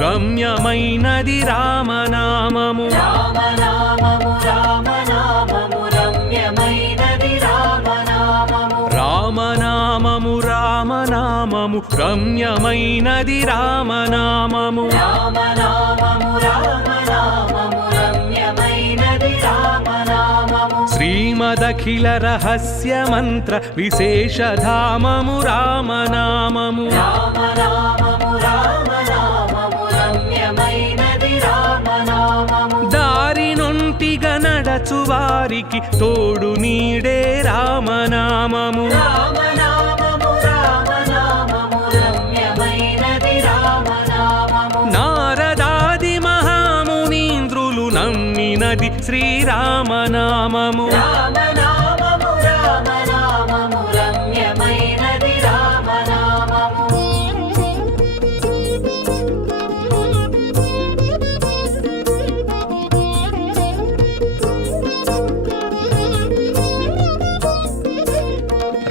రమ్యమైనది రామనామము రామనామము రామనామము రమ్యమైనది రామనామము రామనామము రామనామము రమ్యమైనది రామనామము రామనామము రామనామము రమ్యమైనది రామనామము శ్రీమదఖిల రహస్య మంత్ర విశేషధామము రామనామము రామనామము రామనామము రమ్యమైనది రామనామము దారి నొంటిగా నడచు వారికి తోడు నీడే రామనామము రామనామము రామనామము రమ్యమైనది రామనామము నారదాది మహామునీంద్రులు నమ్మినది శ్రీరామనామము రామనామము రామనామము రమ్యమైనది రామనామము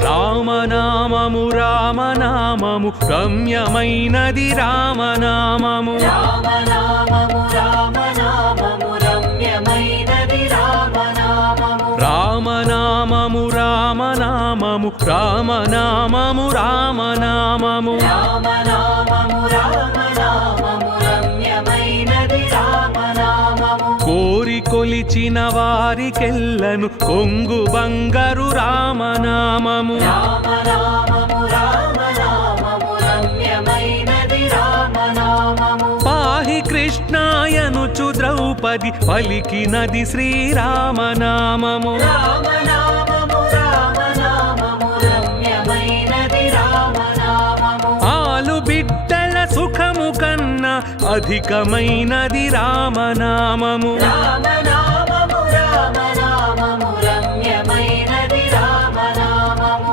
రామనామము రామనామము రమ్యమైనది రామనామము రామనామము రామనామము రమ్యమైనది రామనామము రామనామము రామనామము రామనామము రామనామము రామనామము రామనామము రమ్యమైనది రామనామము కోరి కొలిచిన వారికెల్లను కొంగు బంగారు రామనామము రామనామము రామనామము రమ్యమైనది రామనామము పాహి కృష్ణాయనుచు ద్రౌపది పలికినది శ్రీరామనామము రామనామము రామనామము రమ్యమైనది రామనామము ఆలు బిడ్డల సుఖము కన్నా అధికమైనది రామనామము రామనామము రామనామము రమ్యమైనది రామనామము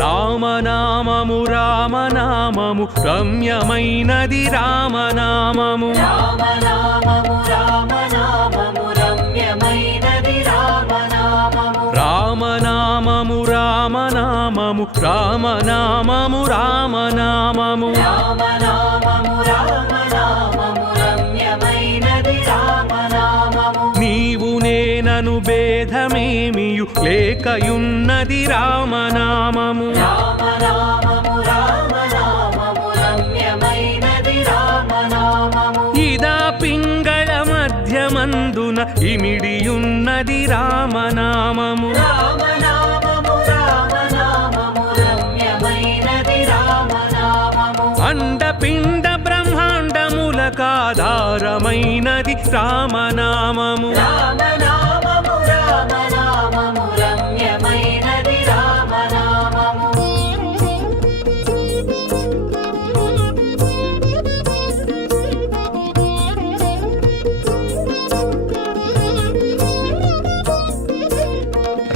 రామనామము రామనామము రమ్యమైనది రామనామము రామనామము రామనామము రమ్యమైనది రామనామము రామనామము రామనామము రామనామము రామనామము రామనామము రామనామము రమ్యమైనది రామనామము నీవు నేనను భేదమేమియు లేకయున్నది రామనామము రామనామము రామనామము రమ్యమైనది రామనామము ఇదా పింగళ మధ్యమందున ఇమిడియున్నది రామనామము రామనామము రామనామము రమ్యమైనది రామనామము అండపిండ బ్రహ్మాండములకాధారమైనది రామనామము రామనామము రామనామము రమ్యమైనది రామనామము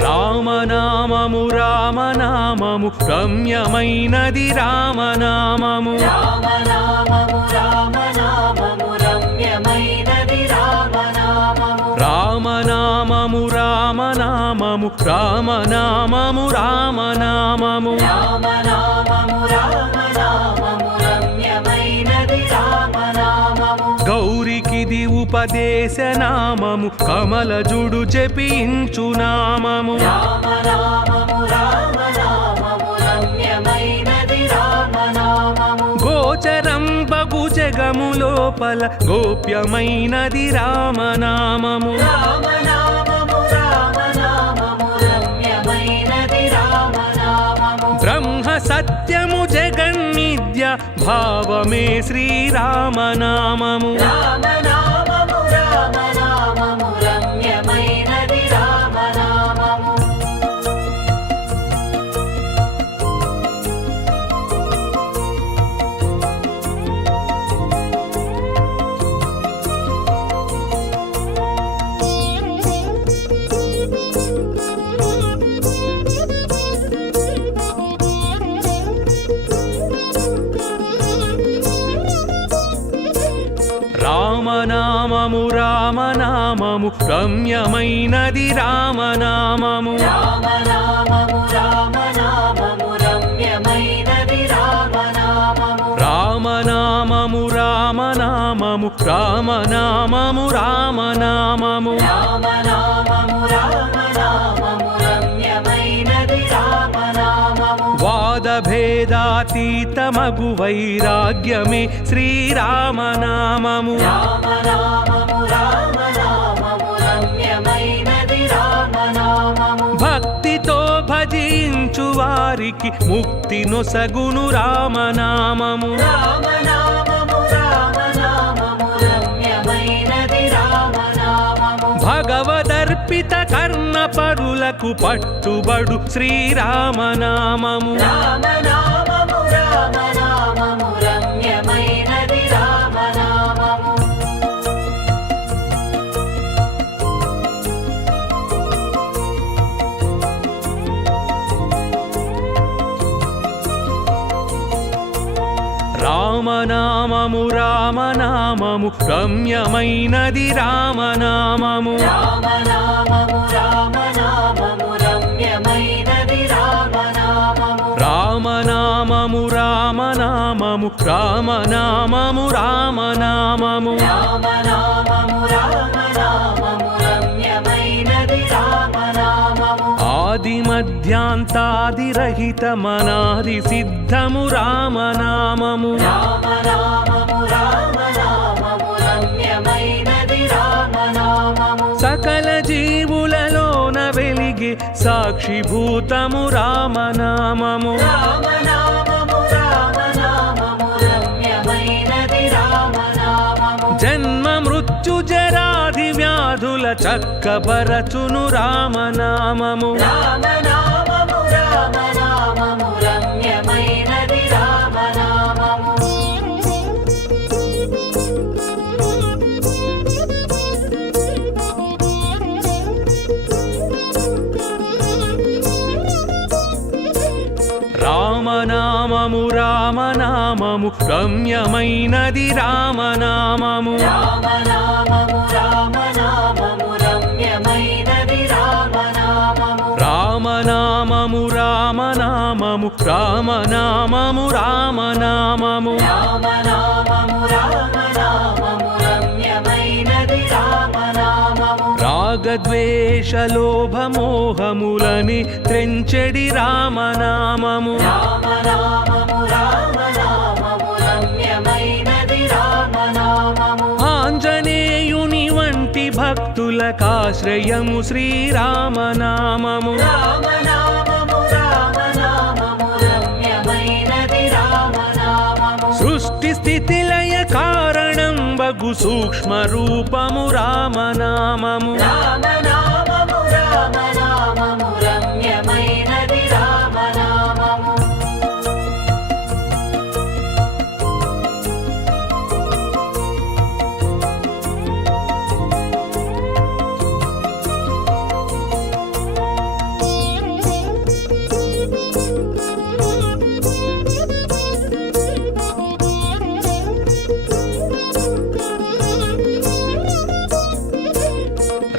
రామనామము రామనామము రమ్యమైనది రామనామము రామనామము రామనామము రమ్యమైనది రామనామము రామనామము రామనామము రామనామము రామనామము రామనామము రామనామము రమ్యమైనది రామనామము గౌరికిది ఉపదేశనామము కమలజుడు జపించు నామము రామనామము రామనామము రమ్యమైనది రామనామము గోచరం బగు జగము లోపల గోప్యమైనది రామనామము రామనామము రామనామము రమ్యమైనది రామనామము బ్రహ్మ సత్యము జగన్మిథ్య భావమే శ్రీరామనామము రామనామము రామనామము రమ్యమైనది రామనామము రామనామము రమ్యమైనది రామనామము రామనామము రామనామము రమ్యమైనది రామనామము రామనామము రామనామము రామనామము రామనామము రామనామము రామనామము రమ్యమైనది రామనామము వాదభేదాతీతమగు వైరాగ్యమే శ్రీరామనామము రామనామము రామనామము రమ్యమైనది రామనామము భక్తితో భజించు వారికి ముక్తి నొసగును రామనామము రామనామము రామనామము రమ్యమైనది రామనామము భగవదర్పిత కర్ణ పరులకు పట్టుబడు శ్రీరామనామము రామనామము రామనామము రమ్యమైనది రామనామము రామనామము రామనామము రమ్యమైనది రామనామము రామనామము రామనామము రమ్యమైనది రామనామము రామనామము రామనామము రామనామము రామనామము రామనామము రామనామము రమ్యమైనది రామనామము ఆది మధ్యాంతాదిరహితమనాది సిద్ధము రామనామము రామనామము రామనామము రమ్యమైనది రామనామము సకల జీవులలోన వెలిగే సాక్షిభూతము రామనామము రామనామము రామనామము రమ్యమైనది రామనామము జన్మ మృత్యు జరాది వ్యాధుల చక్కబరచును రామనామము రామనామము రామనామము రమ్యమైనది రామనామము రామనామము రామనామము రమ్యమైనది రామనామము రామనామము రామనామము రమ్యమైనది రామనామము రామనామము రామనామము రామనామము రామనామము రామనామము రామనామము రమ్యమైనది రామనామము రాగద్వేషలోభమోహములని త్రెంచెడి రామనామము రామనామము రామనామము రమ్యమైనది రామనామము ఆంజనేయుని వంటి భక్తులకాశ్రయము శ్రీరామనామము రామనామము రామనామము రమ్యమైనది రామనామము సృష్టి స్థితి లయ కారణం బగు సూక్ష్మ రూపము రామనామము రామనామము రామనామము రమ్యమైనది రామనామము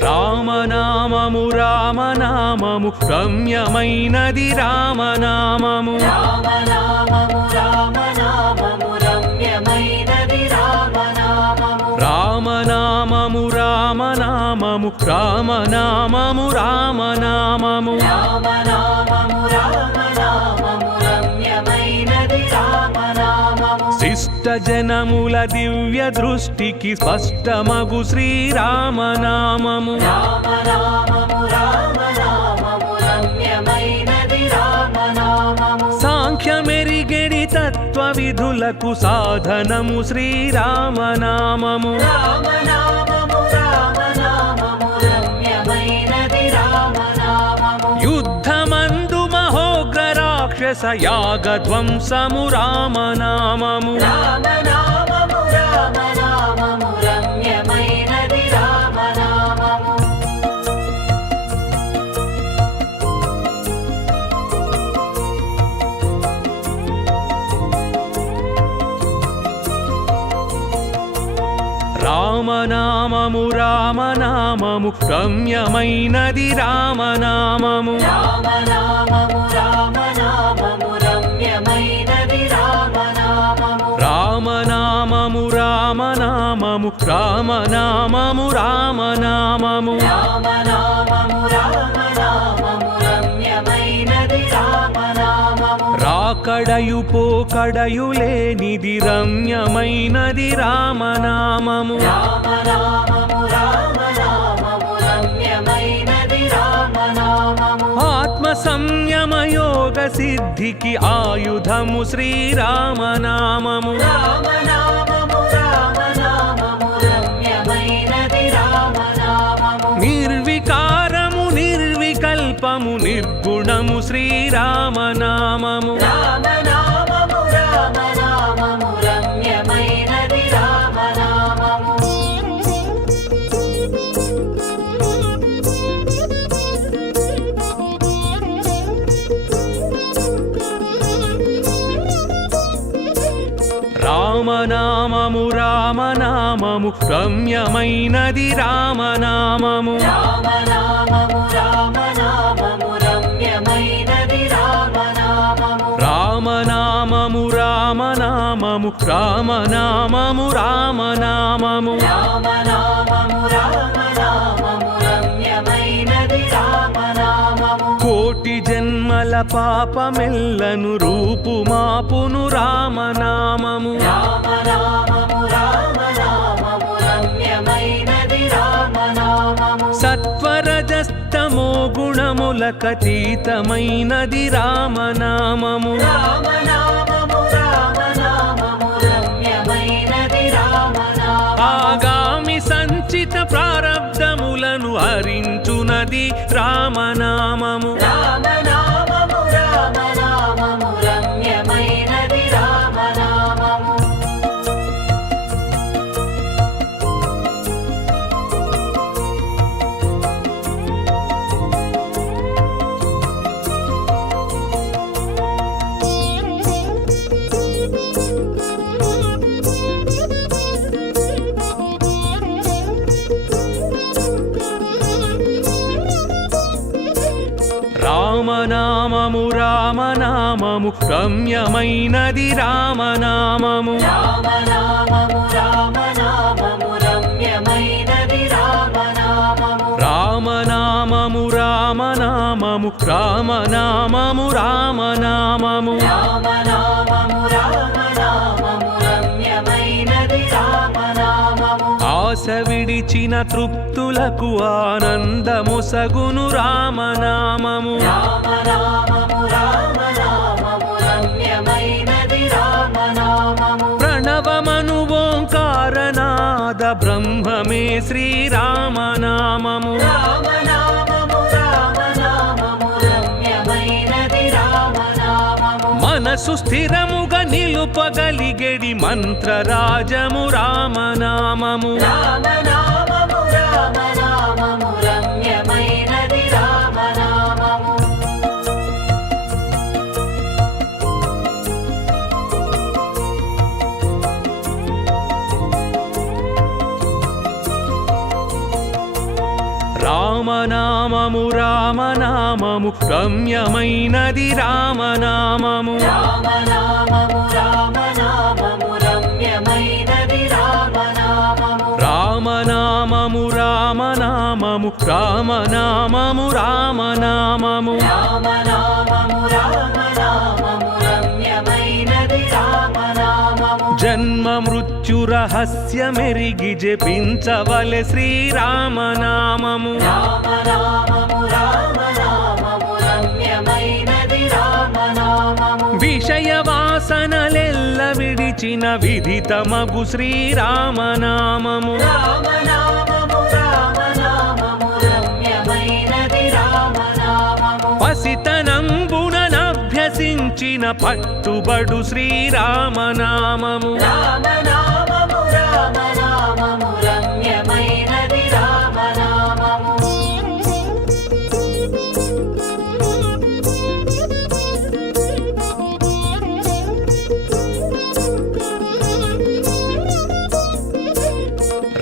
రామనామము రామనామము రమ్యమైనది రామనామము రామనామము రామనామము రమ్యమైనది రామనామము రామనామము రామనామము రామనామము రామనామము రామనామము రామనామము రమ్యమైనది రామనామము శిష్ట జనముల దివ్య దృష్టికి స్పష్టమగు శ్రీరామనామము రామనామము రామనామము రమ్యమైనది రామనామము సాంఖ్యమెరిగెడి తత్వ విధులకు సాధనము శ్రీరామనామము రామనామము రామనామము రమ్యమైనది రామనామము యుద్ధమందు మహోగ్ర రాక్షస యాగధ్వంసము రామనామము రామనామము రామనామము రమ్యమైనది రామనామము రామనామము రామనామము రామనామము రమ్యమైనది రామనామము రామనామము రామనామము రమ్యమైనది రామనామము రామనామము రామనామము రామనామము రామనామము రామనామము రామనామము రమ్యమైనది రామనామము రాకడయు పోకడయు లేనిది రమ్యమైనది రామనామము రామనామము రామనామము రమ్యమైనది రామనామము ఆత్మ సంయమ యోగ సిద్ధికి ఆయుధము శ్రీరామనామము రామనామము రామనామము రమ్యమైనది రామనామము నిర్వికారము నిర్వికల్పము నిర్గుణము శ్రీరామనామము రామనామము రామనామము రమ్యమైనది రామనామము రామనామము రామనామము రమ్యమైనది రామనామము రామనామము రామనామము రమ్యమైనది రామనామము రామనామము రామనామము రామనామము రామనామము రామనామము రామనామము రమ్యమైనది రామనామము కోటి జన్మల పాపమెల్లను రూపుమాపును రామనామము రామనామము రామనామము రమ్యమైనది రామనామము సత్వరజస్తమో గుణములకతీతమైనది రామనామము రామనామము రామనామము రమ్యమైనది రామనామము ఆగామి సంచిత ప్రారబ్ధములను హరించునది రామనామము రామనామము రామనామము రమ్యమైనది రామనామము రామనామము రామనామము రమ్యమైనది రామనామము రామనామము రామనామము రమ్యమైనది రామనామము రామనామము రామనామము రామనామము రామనామము రామనామము రామనామము రమ్యమైనది రామనామము ఆశ విడిచిన తృప్తులకు ఆనందముసగును రామనామము రామనామము రామనామము రమ్యమైనది రామనామము ప్రణవమను ఓంకారనాద బ్రహ్మమే శ్రీరామనామము రామనామము రామనామము రమ్యమైనది రామనామము మనసు స్థిరముగా నిలుపగలిగెడి మంత్రరాజము రామనామము రామనామము రామనామము రమ్యమైనది రామనామము రామనామము రామనామము రమ్యమైనది రామనామము రామనామము రామనామము రమ్యమైనది రామనామము రామనామము రామనామము రామనామము రామనామము రామనామము రామనామము రమ్యమైనది రామనామము జన్మ మృత్యు రహస్యమెరిగి జపించవలె శ్రీరామనామము రామనామము రామనామము రమ్యమైనది రామనామము విషయ వాసనలెల్ల విడిచిన విదితమగు శ్రీరామనామము రామనామము రామనామము రమ్యమైనది రామనామము పసితనంబుననభ్యసించిన పట్టుబడు శ్రీరామనామము రామనామము రామనామము రమ్యమైనది రామనామము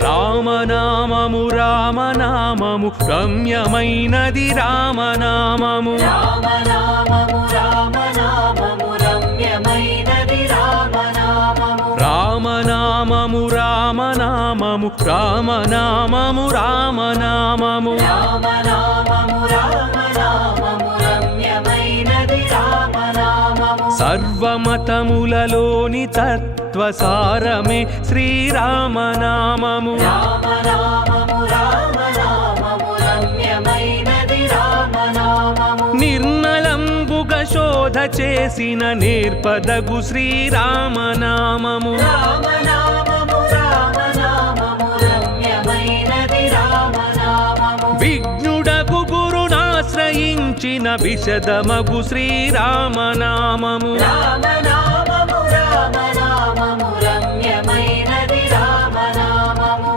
రామనామము రామనామము రామనామము రమ్యమైనది రామనామము రామనామము రామనామము రమ్యమైనది రామనామము రామనామము రామనామము రామనామము రామనామము రామనామము రామనామము రమ్యమైనది రామనామము సర్వమతములలోని తత్వసారమే శ్రీరామనామము రామనామము రామనామము రమ్యమైనది రామనామము నిర్మలంబుగ శోధ చేసిన నేర్పదగు శ్రీరామనామము రామనామము రామనామము రమ్యమైనది రామనామము విఘ్నుడగు గురునాశ్రయించిన విశదమగు శ్రీరామనామము రామనామము రామనామము రమ్యమైనది రామనామము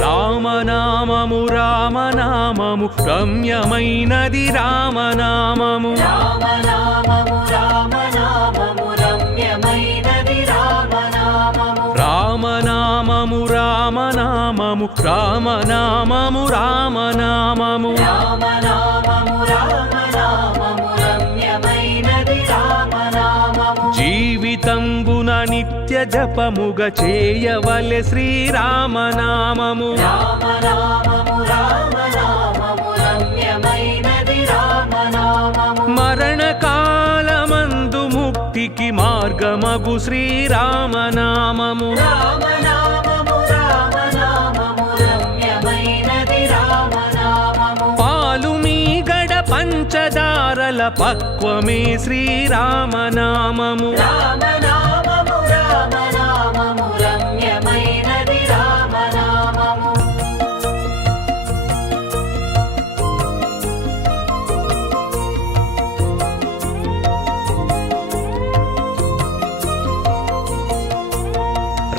రామనామము రామనామము రమ్యమైనది రామనామము రామనామము రామనామము రమ్యమైనది రామనామము రామనామము రామనామము రామనామము రామనామము రామనామము రామనామము రమ్యమైనది రామనామము జీవితంబున నిత్య జపముగ చేయవలె శ్రీరామనామము రామనామము రామనామము రమ్యమైనది రామనామము మరణకాలమందు ముక్తికి మార్గమగు శ్రీరామనామము రామనామము రామనామము రమ్యమైనది రామనామము పాలు మీగడ పంచదారల పక్వమే శ్రీరామనామము రామనామము రామనామము రమ్యమైనది రామనామము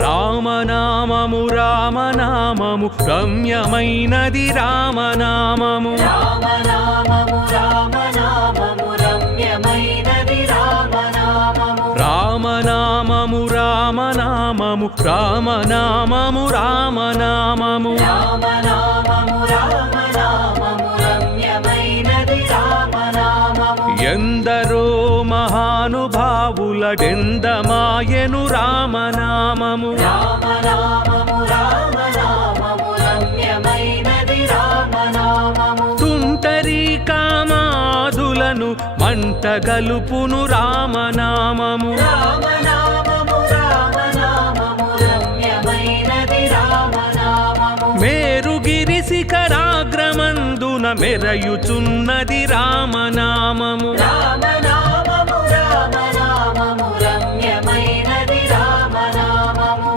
రామనామము రామనామము రమ్యమైనది రామనామము రామనామము రామనామము రమ్యమైనది రామనామము రామనామము రామనామము రామనామము రామనామము రామనామము రామనామము రమ్యమైనది రామనామము ఎందరో మహానుభావులడెందమాయను రామనామము రామనామము రామనామము రమ్యమైనది రామనామము తుంటరి కామాదులను మంటగలుపును రామనామము రామనామము రామనామము రమ్యమైనది రామనామము మేరుగిరి శిఖరాగ్రమందున మెరయుచున్నది రామనామము రామనామము రామనామము రమ్యమైనది రామనామము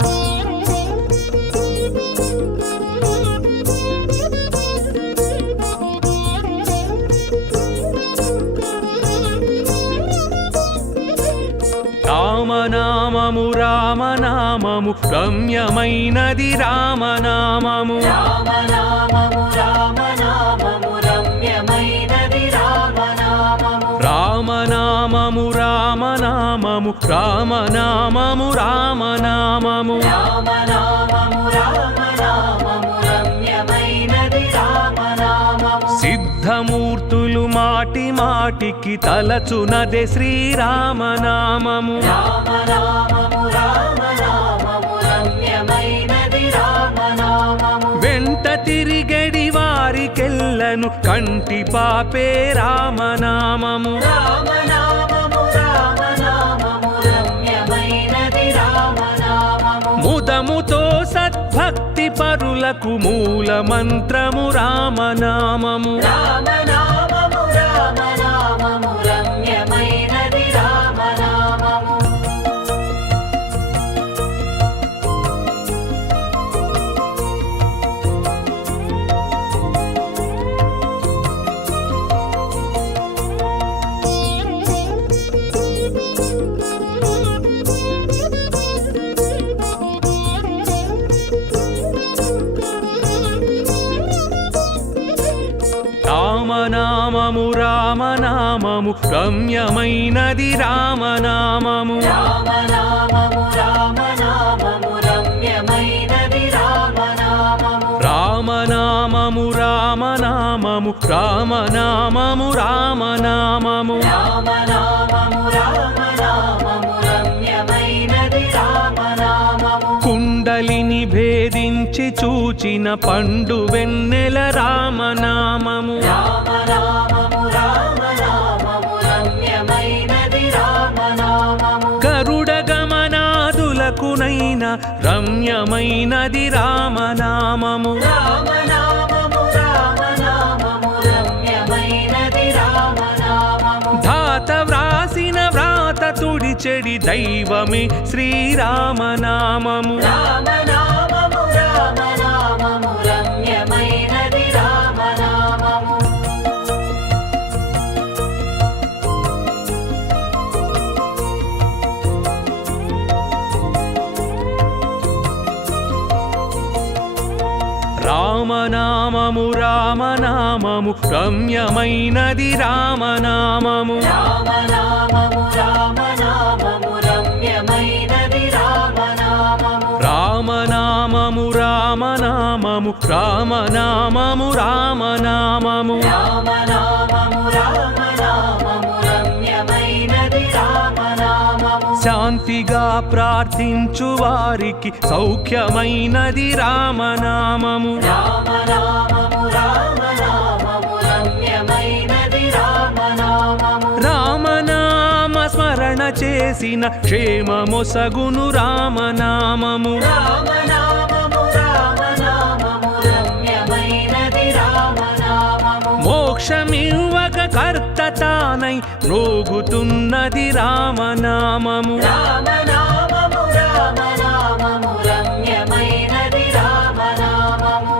రామనామము రామనామము రమ్యమైనది రామనామము రామనామము రామనామము రమ్యమైనది రామనామము రామనామము రామనామము రామనామము రామనామము రామనామము రామనామము రమ్యమైనది రామనామము సిద్ధమూర్తులు మాటి మాటికి తలచునదే శ్రీరామనామము రామనామము రామనామము రమ్యమైనది రామనామము వెంట తిరిగడి వారికెల్లను కంటి పాపే రామనామము రామనామము రామనామము రమ్యమైనది రామనామము ముదముతో సద్భక్తి పరులకు మూల మంత్రము రామనామము రామనామము రామనామము రమ్యమైనది రామనామము రామనామము రమ్యమైనది రామనామము రామనామము రామనామము రమ్యమైనది రామనామము రామనామము రామనామము రామనామము రామనామము రామనామము రామనామము రమ్యమైనది రామనామము కుండలిని భేదించి చూచిన పండు వెన్నెల రామనామము రామనామము రామనామము రమ్యమైనది రామనామము గరుడ గమనాదులకునైన రమ్యమైనది రామనామము రామనామము రామనామము రమ్యమైనది రామనామము ధాత వ్రాసిన వ్రాత తుడిచెడి దైవమే శ్రీరామనామము రామనామము రామనామము రమ్యమైనది రామనామము రామనామము రామనామము రమ్యమైనది రామనామము రామనామము రామనామము రమ్యమైనది రామనామము రామనామము రామనామము రామనామము రామనామము రామనామము రామనామము రమ్యమైనది రామనామము శాంతిగా ప్రార్థించు వారికి సౌఖ్యమైనది రామనామము రామనామము రామనామము రమ్యమైనది రామనామము రామనామ స్మరణ చేసిన క్షేమమొసగును రామనామము రామనామము రామనామము రమ్యమైనది రామనామము మోక్షమివ్వక కర్త తానై మ్రోగుతున్నది రామనామము రామనామము రామనామము రమ్యమైనది రామనామము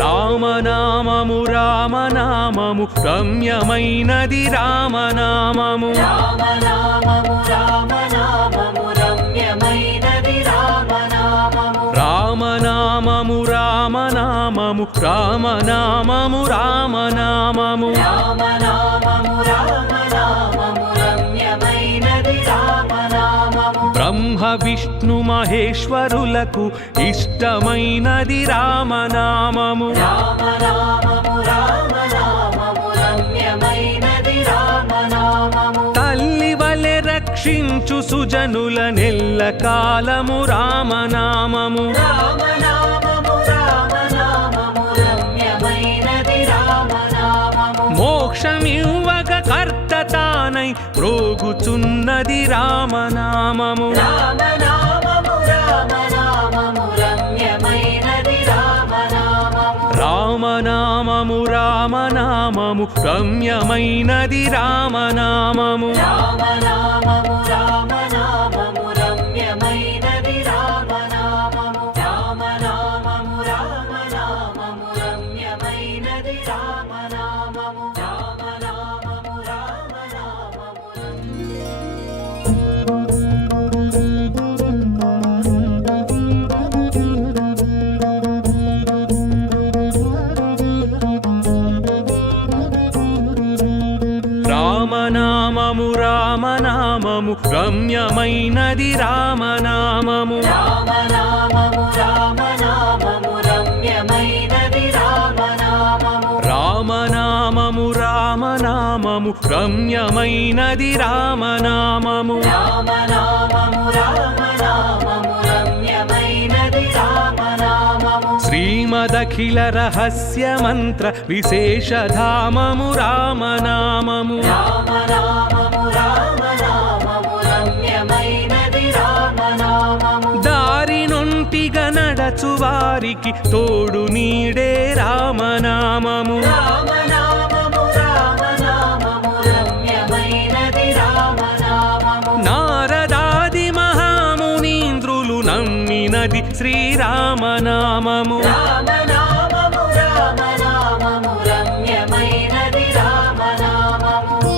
రామనామము రామనామము రమ్యమైనది రామనామము రామనామము రామనామము రమ్యమైనది రామనామము రామనామము రామనామము రామనామము రామనామము రామనామము రామనామము రమ్యమైనది రామనామము బ్రహ్మ విష్ణు మహేశ్వరులకు ఇష్టమైనది రామనామము రామనామము రామనామము రమ్యమైనది రామనామము తల్లి వలె రక్షించు సుజనుల నెల్ల కాలము రామనామము రామనామము రామనామము రమ్యమైనది రామనామము మోక్షమివ్వక కర్త తానై ప్రోగుచున్నది రామనామము రామనామము రామనామము రమ్యమైనది రామనామము రామనామము రామనామము రమ్యమైనది రామనామము రామనామము రామనామము రమ్యమైనది రామనామము రామనామము రామనామము రమ్యమైనది రామనామము రామనామము రామనామము రామనామము రామనామము రమ్యమైనది రామనామము రామనామము రామనామము రమ్యమైనది రామనామము రామనామము రామనామము రమ్యమైనది రామనామము రామనామము రామనామము రమ్యమైనది రామనామము శ్రీమదఖిల రహస్య మంత్ర విశేషధామము రామనామము రామనామము రామనామము రమ్యమైనది రామనామము దారి నొంటిగా నడచు వారికి తోడు నీడే రామనామము రామనామము రామనామము రమ్యమైనది రామనామము నారదాది మహామునీంద్రులు నమ్మినది శ్రీరామనామము రామనామము రామనామము రమ్యమైనది రామనామము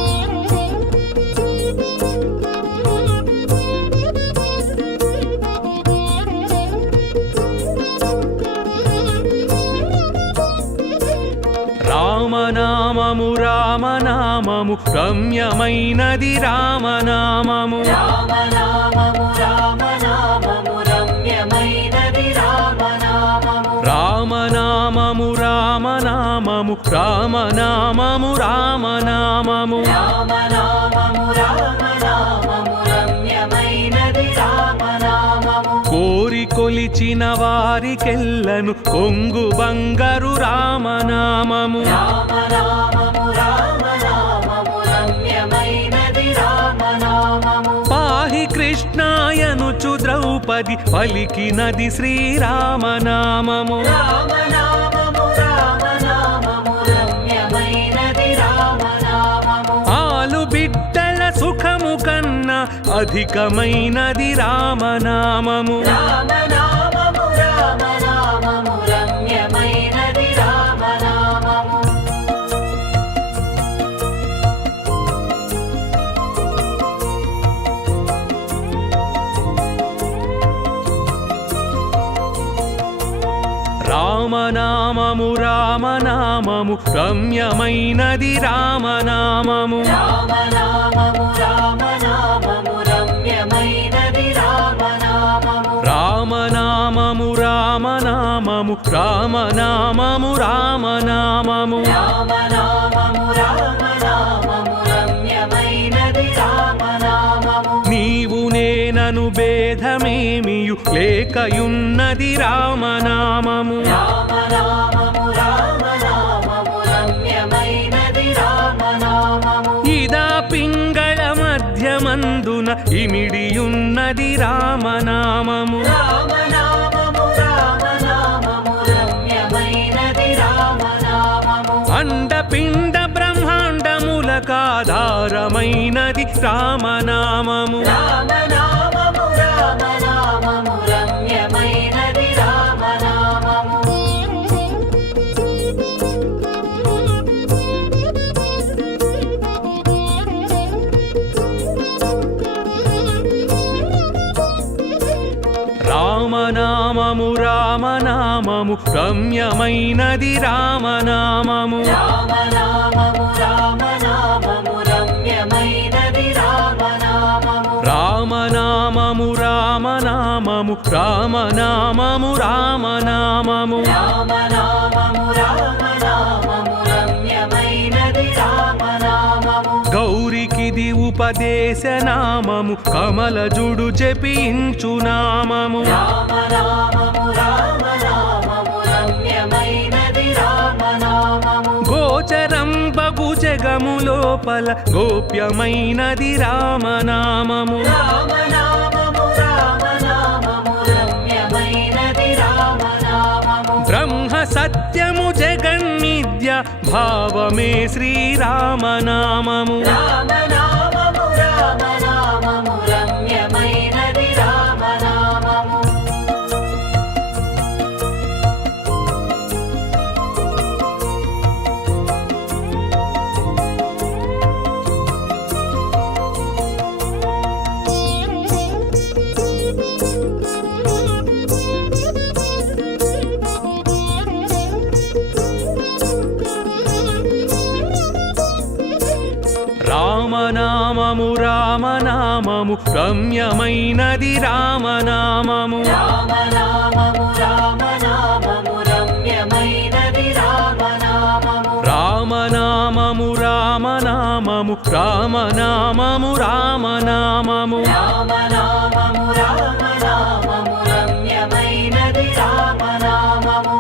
రామనామము రామనామము రమ్యమైనది రామనామము రామనామము రామనామము రమ్యమైనది రామనామము రామనామము రామనామము రామనామము రామనామము రామనామము రామనామము రమ్యమైనది రామనామము కోరి కొలిచిన వారికెల్లను కొంగు బంగారు రామనామము రామనామము రామనామము రమ్యమైనది రామనామము పాహి కృష్ణాయనుచు ద్రౌపది పలికినది శ్రీరామనామము రామనామము రామనామము రమ్యమైనది రామనామము ఆలు బిడ్డల సుఖము కన్నా అధికమైనది రామనామము రామనామము రామనామము రమ్యమైనది రామనామము రామనామము రామనామము రమ్యమైనది రామనామము రామనామము రామనామము రమ్యమైనది రామనామము రామనామము రామనామము రామనామము రామనామము రామనామము రామనామము రమ్యమైనది రామనామము నీవు నేనను భేదమేమియు లేకయున్నది రామనామము రామనామము రామనామము రమ్యమైనది రామనామము ఇదా పింగళ మధ్యమందున ఇమిడియున్నది రామనామము రామనామము రామనామము రమ్యమైనది రామనామము అండపిండ బ్రహ్మాండములకాధారమైనది రామనామము రామనామము రామనామము రమ్యమైనది రామనామము రామనామము రామనామము రమ్యమైనది రామనామము రామనామము రామనామము రమ్యమైనది రామనామము రామనామము రామనామము రామనామము రామనామము రామనామము రామనామము రమ్యమైనది రామనామము గౌరికిది ఉపదేశనామము కమలజుడు జపించు నామము రామనామము రామనామము రమ్యమైనది రామనామము గోచరం బగు జగము లోపల గోప్యమైనది రామనామము రామనామము రామనామము రమ్యమైనది రామనామము బ్రహ్మ సత్యము జగన్మిథ్య భావమే శ్రీరామనామము రామనామము రామనామము రమ్యమైనది రామనామము రామనామము రామనామము రమ్యమైనది రామనామము రామనామము రామనామము రమ్యమైనది రామనామము రామనామము రామనామము రామనామము రామనామము రామనామము రామనామము రమ్యమైనది రామనామము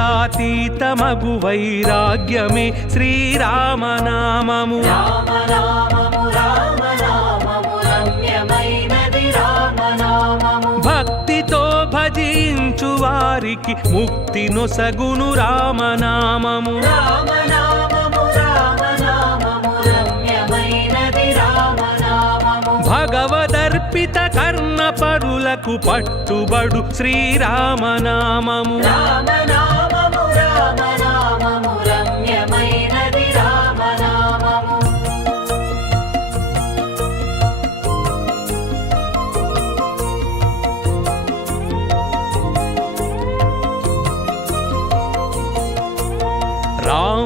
వాదభేదాతీతమగు వైరాగ్యమే శ్రీరామనామము రామనామము రామనామము రమ్యమైనది రామనామము భక్తితో భజించు వారికి ముక్తి నొసగును రామనామము రామనామము రామనామము రమ్యమైనది రామనామము భగవదర్పిత కర్ణ పరులకు పట్టుబడు శ్రీరామనామము రామనామము రామనామము రమ్యమైనది రామనామము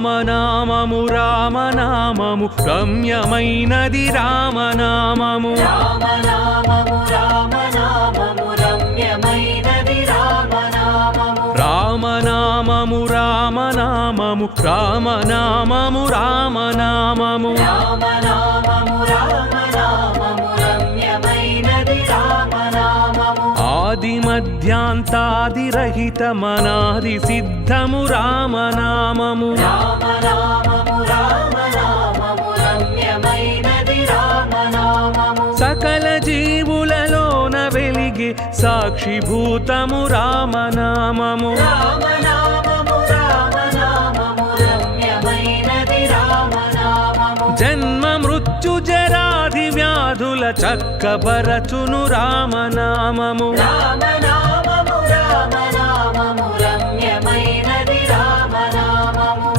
రామనామము రామనామము రమ్యమైనది రామనామము రామనామము రామనామము రమ్యమైనది రామనామము రామనామము రామనామము రామనామము రామనామము రామనామము రామనామము రమ్యమైనది రామనామము ఆది మధ్యాంతాదిరహితమనాది సిద్ధము రామనామము రామనామము రామనామము రమ్యమైనది రామనామము సకల జీవులలోన వెలిగి సాక్షిభూతము రామనామము రామనామము రామనామము రమ్యమైనది రామనామము జన్మ మృత్యు జరాది వ్యాధుల చక్కబరచును రామనామము రామనామము రామనామము రమ్యమైనది రామనామము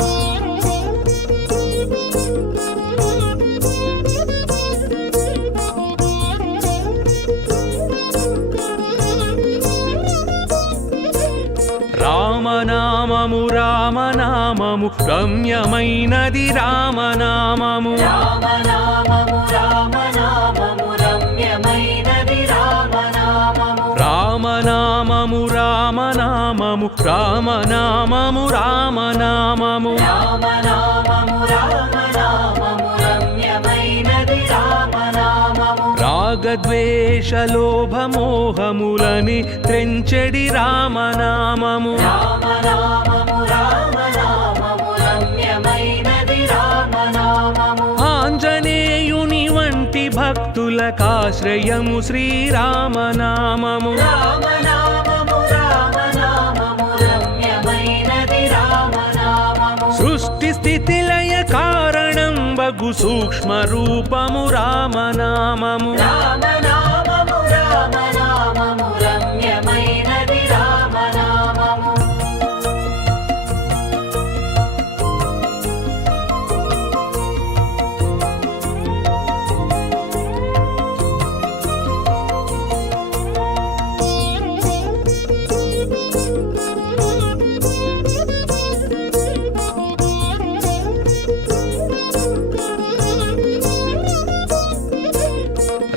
రామనామము రామనామము రమ్యమైనది రామనామము రామనామము రామనామము రమ్యమైనది రామనామము రామనామము రామనామము రామనామము రామనామము రామనామము రామనామము రమ్యమైనది రామనామము రాగద్వేషలోభమోహములని త్రెంచెడి రామనామము రామనామము రామనామము రమ్యమైనది రామనామము ఆంజనేయుని వంటి భక్తులకాశ్రయము శ్రీరామనామము రామనామము రామనామము రమ్యమైనది రామనామము సృష్టి స్థితి లయ కారణం బగు సూక్ష్మ రూపము రామనామము రామనామము రామనామము రమ్యమైనది రామనామము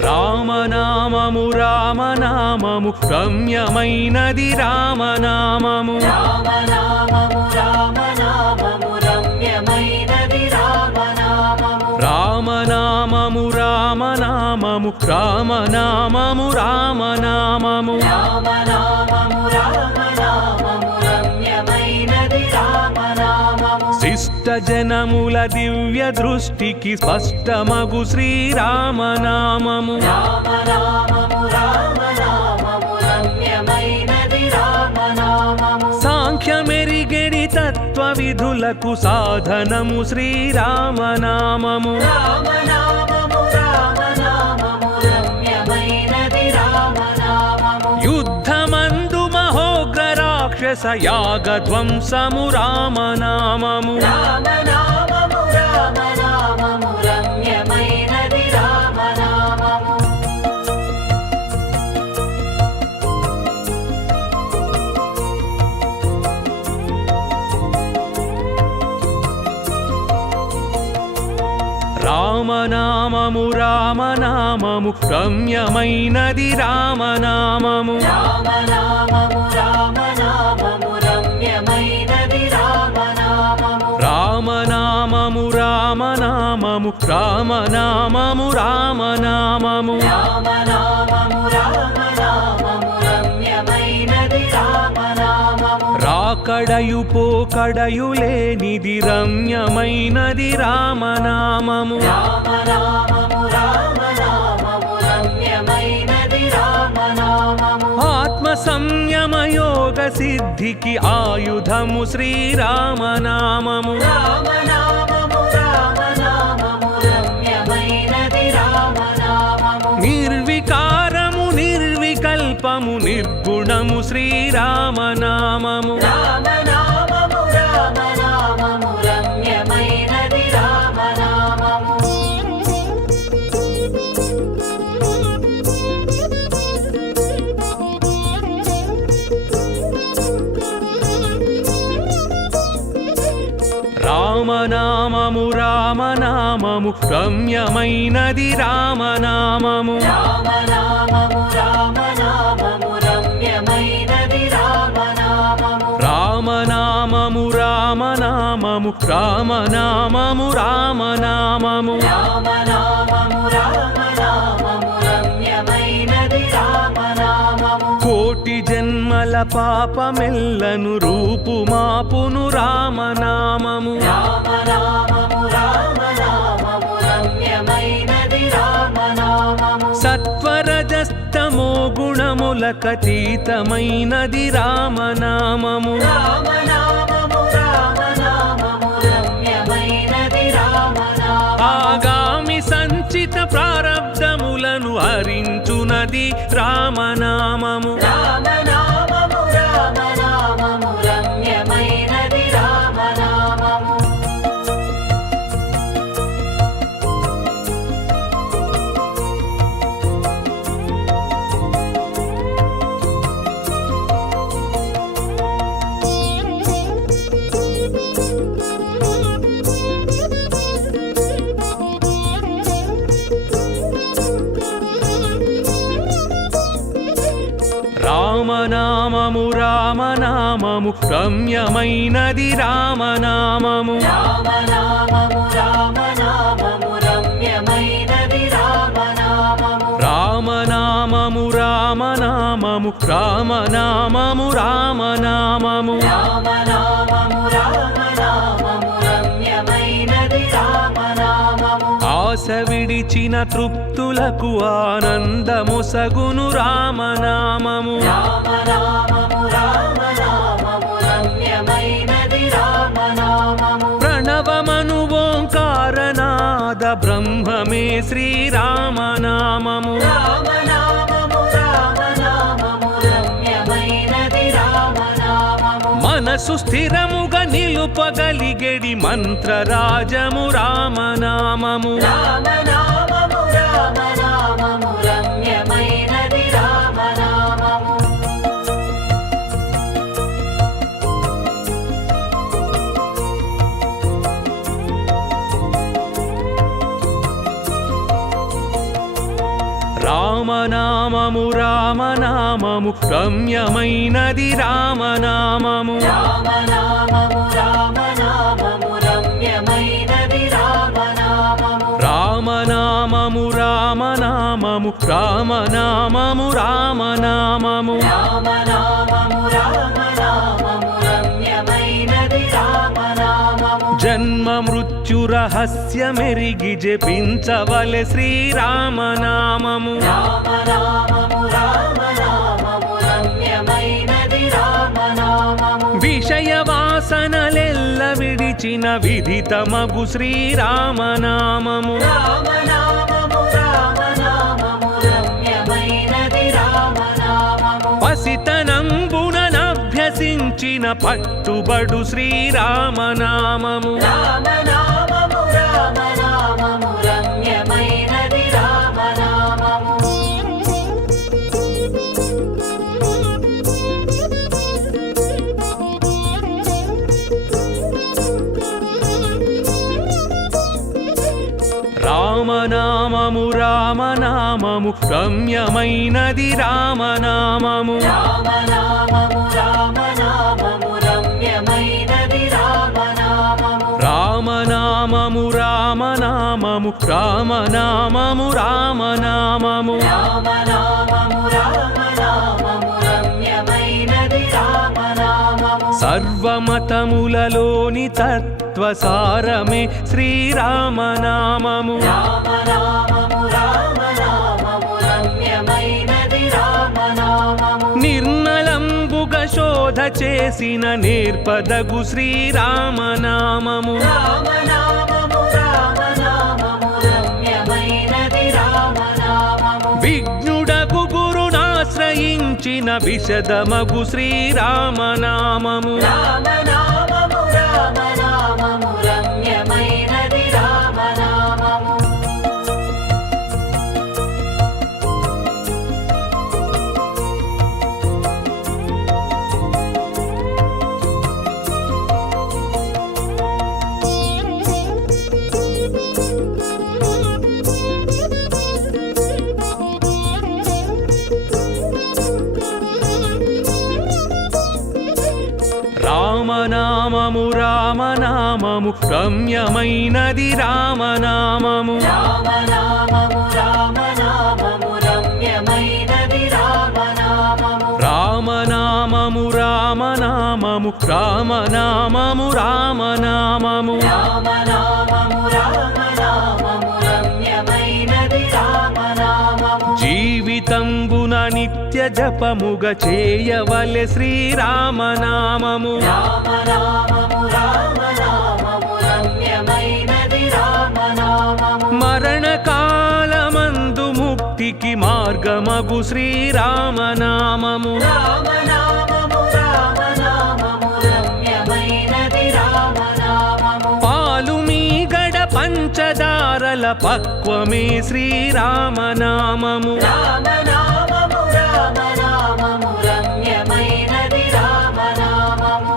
రామనామము రామనామము రమ్యమైనది రామనామము రామనామము రామనామము రమ్యమైనది రామనామము రామనామము రామనామము రామనామము రామనామము రామనామము రామనామము రమ్యమైనది రామనామము శిష్ట జనముల దివ్య దృష్టికి స్పష్టమగు శ్రీరామనామము రామనామము రామనామము రమ్యమైనది రామనామము సాంఖ్యమెరిగెడి తత్వ విధులకు సాధనము శ్రీరామనామము రామనామము రామనామము రమ్యమైనది రామనామము యుద్ధమందు మహోగ్ర రాక్షస యాగధ్వంసము రామనామము రామనామము రామనామము రమ్యమైనది రామనామము రామనామము రామనామము రమ్యమైనది రామనామము రామనామము రామనామము రమ్యమైనది రామనామము రామనామము రామనామము రామనామము రామనామము రామనామము రామనామము రమ్యమైనది రామనామము రాకడయు పోకడయు లేనిది రమ్యమైనది రామనామము రామనామము రామనామము రమ్యమైనది రామనామము ఆత్మ సంయమ యోగ సిద్ధికి ఆయుధము శ్రీరామనామము రామనామము రామనామము రమ్యమైనది రామనామము నిర్వికారము నిర్వికల్పము నిర్గుణము శ్రీరామనామము రామనామము రామనామము రమ్యమైనది రామనామము రామనామము రామనామము రమ్యమైనది రామనామము రామనామము రామనామము రమ్యమైనది రామనామము రామనామము రామనామము రామనామము రామనామము రామనామము రామనామము రమ్యమైనది రామనామము కోటి జన్మల పాపమెల్లను రూపుమాపును రామనామము రామనామము రామనామము రమ్యమైనది రామనామము సత్వరజస్తమో గుణములకతీతమైనది రామనామము రామనామము రామనామము రమ్యమైనది రామనామము ఆగామి సంచిత ప్రారబ్ధములను హరించునది రామనామము రామనామము రామనామము రమ్యమైనది రామనామము రామనామము రామనామము రమ్యమైనది రామనామము రామనామము రామనామము రమ్యమైనది రామనామము రామనామము రామనామము రామనామము రామనామము రామనామము రామనామము రమ్యమైనది రామనామము ఆశ విడిచిన తృప్తులకు ఆనందముసగును రామనామము రామనామము రామనామము రమ్యమైనది రామనామము ప్రణవమను ఓంకారనాద బ్రహ్మమే శ్రీరామనామము రామనామము రామనామము రమ్యమైనది రామనామము మనసు స్థిరముగా నిలుపగలిగెడి మంత్రరాజము రామనామము రామనామము రామనామము రమ్యమైనది రామనామము రామనామము రామనామము రమ్యమైనది రామనామము రామనామము రామనామము రమ్యమైనది రామనామము రామనామము రామనామము రామనామము రామనామము రామనామము రామనామము రమ్యమైనది రామనామము జన్మ మృత్యు రహస్యమెరిగి జపించవలె శ్రీరామనామము రామనామము రామనామము రమ్యమైనది రామనామము విషయ వాసనలెల్ల విడిచిన విదితమగు శ్రీరామనామము రామనామము రామనామము రమ్యమైనది రామనామము పసితనంబుననభ్యసించిన పట్టుబడు శ్రీరామనామము రామనామము రామనామము రమ్యమైనది రామనామము రామనామము రామనామము రమ్యమైనది రామనామము రామనామము రామనామము రమ్యమైనది రామనామము రామనామము రామనామము రామనామము రామనామము రామనామము రామనామము రమ్యమైనది రామనామము సర్వమతములలోని తత్వసారమే శ్రీరామనామము రామనామము రామనామము రమ్యమైనది రామనామము నిర్మలంబుగా శోధ చేసిన నేర్పదగు శ్రీరామనామము రామనామము రామనామము రమ్యమైనది రామనామము విఘ్నుడగు గురునాశ్రయించిన విశదమగు శ్రీరామనామము రామనామము రామనామము రమ్యమైనది రామనామము రామనామము రామనామము రమ్యమైనది రామనామము రామనామము రామనామము రమ్యమైనది రామనామము రామనామము రామనామము రామనామము రామనామము రామనామము రామనామము రమ్యమైనది రామనామము జీవితంబున నిత్య జపముగ చేయవలె శ్రీరామనామము రామనామము రామనామము రమ్యమైనది రామనామము మరణకాలమందు ముక్తికి మార్గమగు శ్రీరామనామము రామనామము రామనామము రమ్యమైనది రామనామము పాలు మీగడ పంచదారల పక్వమే శ్రీరామనామము రామనామము రామనామము రమ్యమైనది రామనామము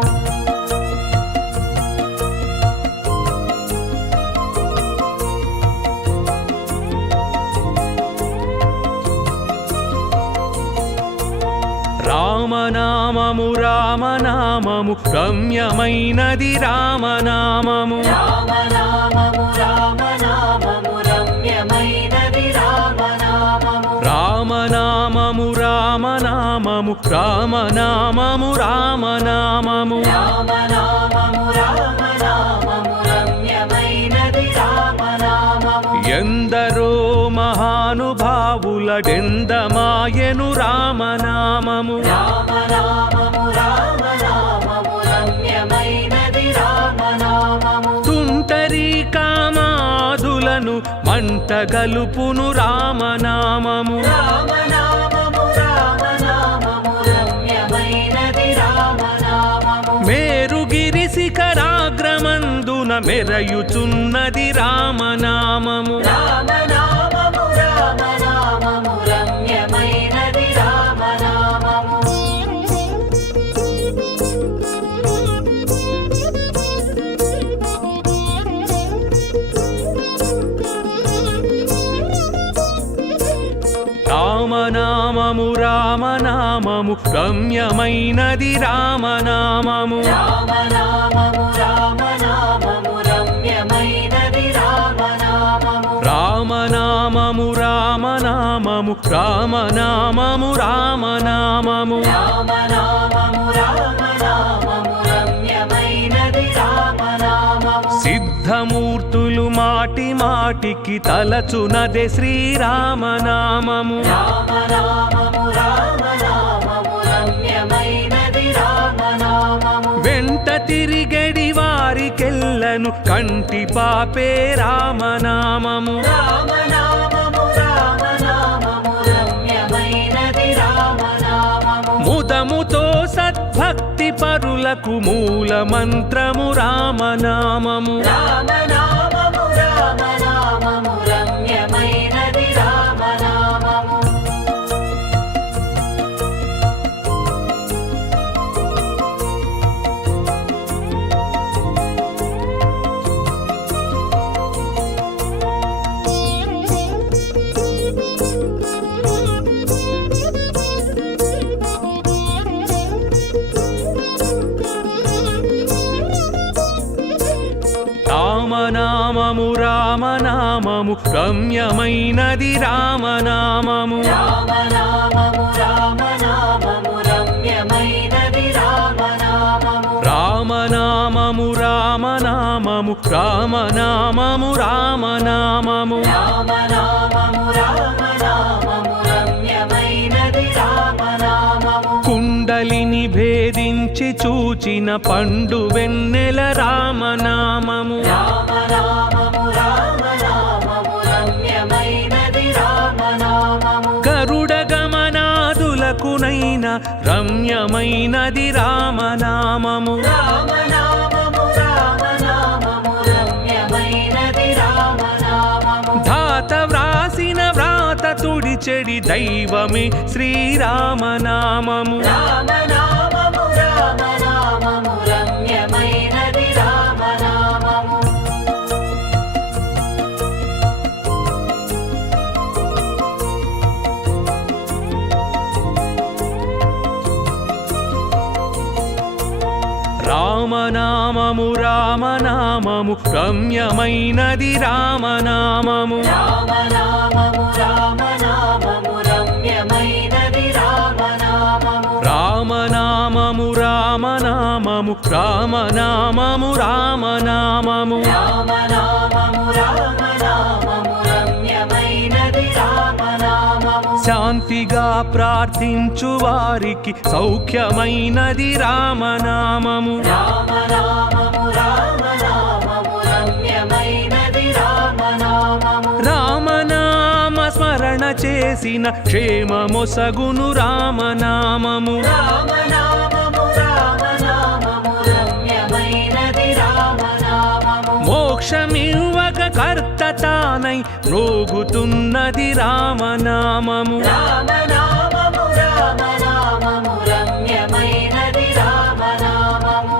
రామనామము రామనామము రమ్యమైనది రామనామము రామనామము రామనామము రమ్యమైనది రామనామము రామనామము రామనామము రామనామము రామనామము రామనామము రామనామము రమ్యమైనది రామనామము ఎందరో మహానుభావులడెందమాయను రామనామము రామనామము రామనామము రమ్యమైనది రామనామము తుంటరి కామాదులను మంటగలుపును రామనామము రామనామము రామనామము రమ్యమైనది రామనామము మేరుగిరి శిఖరాగ్రమందున మెరయుచున్నది రామనామము రామనామము రామనామము రమ్యమైనది రామనామము రామనామము రామనామము రమ్యమైనది రామనామము రామనామము రామనామము రమ్యమైనది రామనామము రామనామము రామనామము రామనామము రామనామము రామనామము రామనామము రమ్యమైనది రామనామము సిద్ధమూర్తులు మాటి మాటికి తలచునదే శ్రీరామనామము రామనామము రామనామము రమ్యమైనది రామనామము వెంట తిరిగడి వారికెల్లను కంటి పాపే రామనామము రామనామము రామనామము రమ్యమైనది రామనామము ముదముతో సద్భక్తి పరులకు మూల మంత్రము రామనామము రామనామము రామనామము రమ్యమైనది రామనామము రామనామము రామనామము రమ్యమైనది రామనామము రామనామము రామనామము రమ్యమైనది రామనామము రామనామము రామనామము రామనామము రామనామము రామనామము రామనామము రమ్యమైనది రామనామము కుండలిని భేదించి చూచిన పండు వెన్నెల రామనామము రామనామము రామనామము రమ్యమైనది రామనామము గరుడ గమనాదులకునైన రమ్యమైనది రామనామము రామనామము రామనామము రమ్యమైనది రామనామము ధాత వ్రాసిన వ్రాత తుడిచెడి దైవమే శ్రీరామనామము రామనామము రామనామము రమ్యమైనది రామనామము రామనామము రామనామము రమ్యమైనది రామనామము రామనామము రామనామము రమ్యమైనది రామనామము రామనామము రామనామము రామనామము రామనామము రామనామము రామనామము రమ్యమైనది రామనామము శాంతిగా ప్రార్థించు వారికి సౌఖ్యమైనది రామనామము రామనామము రామనామము రమ్యమైనది రామనామము రామనామ స్మరణ చేసిన క్షేమమొసగును రామనామము రామనామము రామనామము రమ్యమైనది రామనామము మోక్షమివ్వక కర్త తానై మ్రోగుతున్నది రామనామము రామనామము రామనామము రమ్యమైనది రామనామము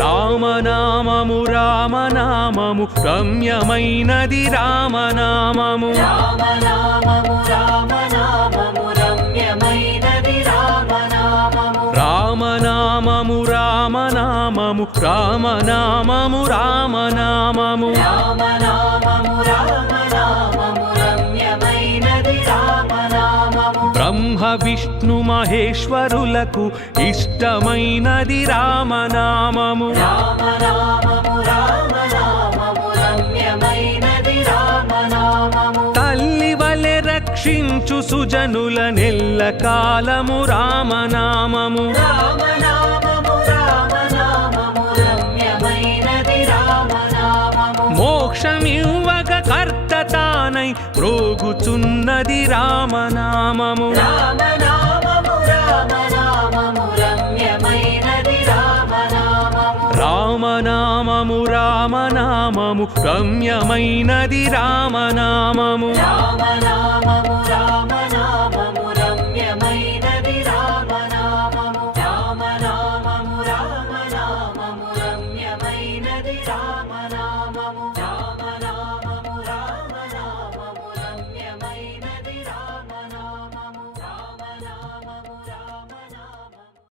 రామనామము రామనామము రమ్యమైనది రామనామము రామనామము రామనామము రమ్యమైనది రామనామము రామనామము రామనామము రామనామము రామనామము రామనామము రామనామము రమ్యమైనది రామనామము బ్రహ్మ విష్ణు మహేశ్వరులకు ఇష్టమైనది రామనామము రామనామము రామనామము రమ్యమైనది రామనామము తల్లి వలె రక్షించు సుజనుల నెల్ల కాలము రామనామము రామనామము రామనామము రమ్యమైనది రామనామము మోక్షమివ్వక కర్త తానై మ్రోగుచున్నది రామనామము రామనామము రామనామము రమ్యమైనది రామనామము రామనామము రామనామము రమ్యమైనది రామనామము రామనామము రామనామము రమ్యమైనది రామనామము రామనామము రామనామము రమ్యమైనది రామ